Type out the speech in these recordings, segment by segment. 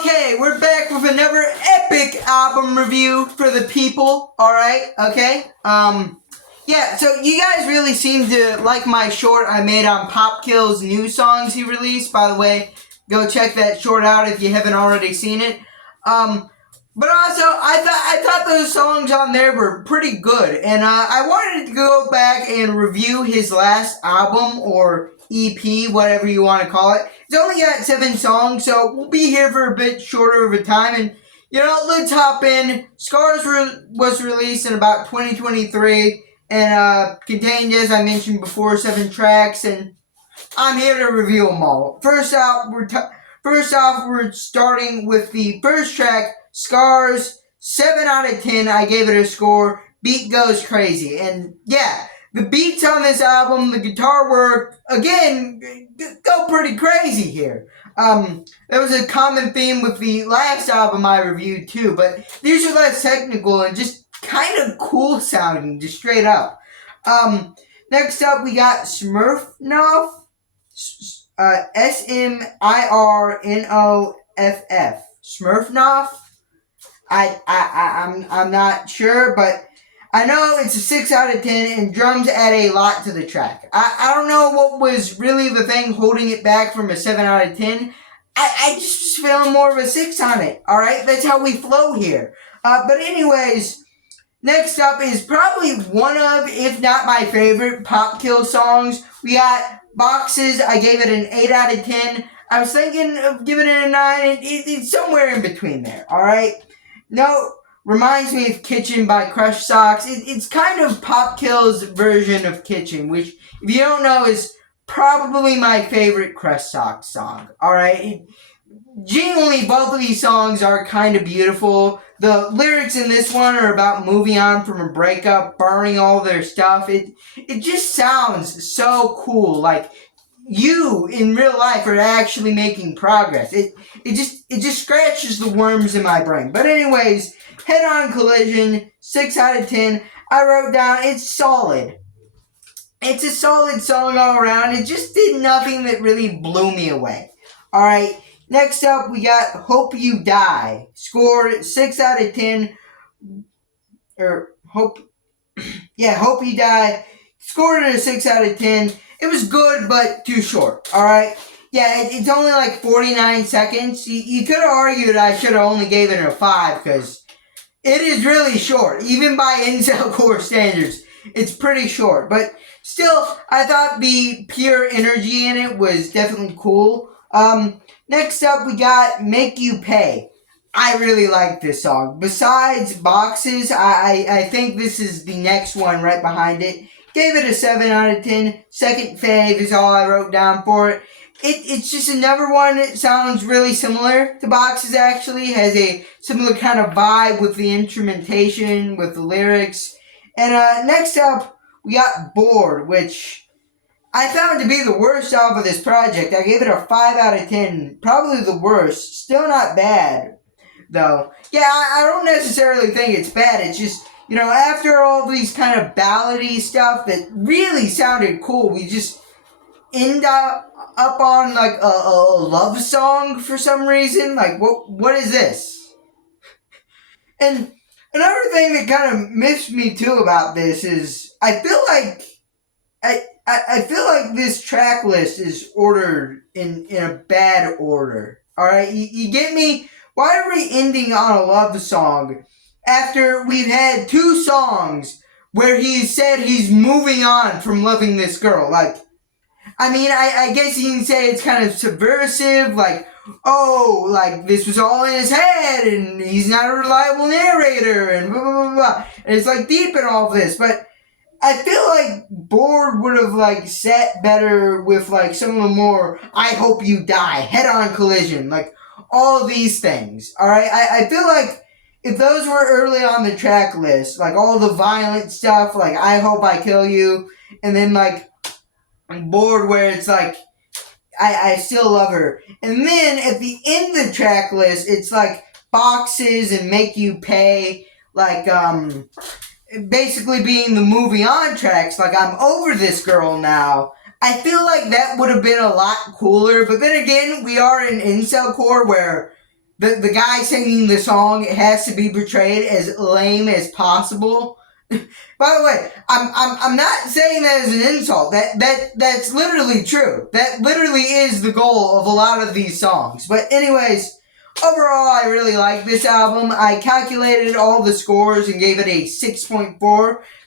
Okay, we're back with another epic album review for the people, alright, okay? Yeah, so you guys really seem to like my short I made on Popkill's new songs he released. By the way, go check that short out if you haven't already seen it. But also, I thought those songs on there were pretty good, and I wanted to go back and review his last album, or EP, whatever you want to call it. It's only got 7 songs, so we'll be here for a bit shorter of a time, and, let's hop in. Scars was released in about 2023, and contained, as I mentioned before, 7 tracks, and I'm here to review them all. First off, we're starting with the first track, Scars. 7 out of 10. I gave it a score. Beat goes crazy. And yeah, the beats on this album, the guitar work, again, go pretty crazy here. That was a common theme with the last album I reviewed too, but these are less technical and just kind of cool sounding, just straight up. Next up, we got Smirnoff. Smirnoff. Smirnoff. I'm not sure, but I know it's a 6 out of 10, and drums add a lot to the track. I don't know what was really the thing holding it back from a 7 out of 10. I just feel more of a 6 on it, alright? That's how we flow here. But anyways, next up is probably one of, if not my favorite, Popkill songs. We got Boxes. I gave it an 8 out of 10. I was thinking of giving it a 9. It's somewhere in between there, alright? No, reminds me of Kitchen by Crush Socks. It's kind of Popkill's version of Kitchen, which, if you don't know, is probably my favorite Crush Socks song. Alright? Genuinely, both of these songs are kind of beautiful. The lyrics in this one are about moving on from a breakup, burning all their stuff. It just sounds so cool. Like, you in real life are actually making progress. It just scratches the worms in my brain. But anyways, Head-On Collision, 6 out of 10. I wrote down, it's solid. It's a solid song all around. It just did nothing that really blew me away. Alright, next up we got Hope You Die. Scored 6 out of 10. Hope You Die. Scored it a 6 out of 10. It was good, but too short, alright? Yeah, it's only like 49 seconds. You could have argued I should have only gave it a 5, because it is really short. Even by incel core standards, it's pretty short. But still, I thought the pure energy in it was definitely cool. Next up, we got Make You Pay. I really like this song. Besides Boxes, I think this is the next one right behind it. Gave it a 7 out of 10. Second fave is all I wrote down for it. It's just another one that sounds really similar to Boxes, actually. Has a similar kind of vibe with the instrumentation, with the lyrics. And next up, we got Bored, which I found to be the worst off of this project. I gave it a 5 out of 10. Probably the worst. Still not bad, though. Yeah, I don't necessarily think it's bad. It's just, after all these kind of ballady stuff that really sounded cool, we just end up on like a love song for some reason. Like, what is this? And another thing that kind of miffed me too about this is I feel like this track list is ordered in a bad order. Alright, you get me? Why are we ending on a love song after we've had 2 songs where he said he's moving on from loving this girl? Like, I mean, I guess you can say it's kind of subversive, like, oh, like, this was all in his head, and he's not a reliable narrator, and blah, blah, blah, blah. And it's, like, deep in all this, but I feel like Bored would have, like, set better with, like, some of the more I Hope You Die, Head-On Collision, like, all of these things, alright? I feel like if those were early on the track list, like, all the violent stuff, like, I Hope I Kill You, and then, like, Bored, where it's like, I still love her. And then at the end of the track list, it's like Boxes and Make You Pay, like, basically being the moving on tracks, like, I'm over this girl now. I feel like that would have been a lot cooler, but then again, we are in incel core where the guy singing the song has to be portrayed as lame as possible. By the way, I'm not saying that as an insult. That's literally true. That literally is the goal of a lot of these songs. But anyways, overall, I really like this album. I calculated all the scores and gave it a 6.4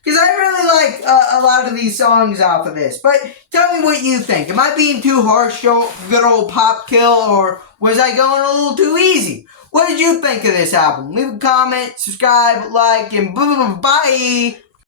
because I really like a lot of these songs off of this. But tell me what you think. Am I being too harsh on good old Popkill, or was I going a little too easy? What did you think of this album? Leave a comment, subscribe, like, and bye.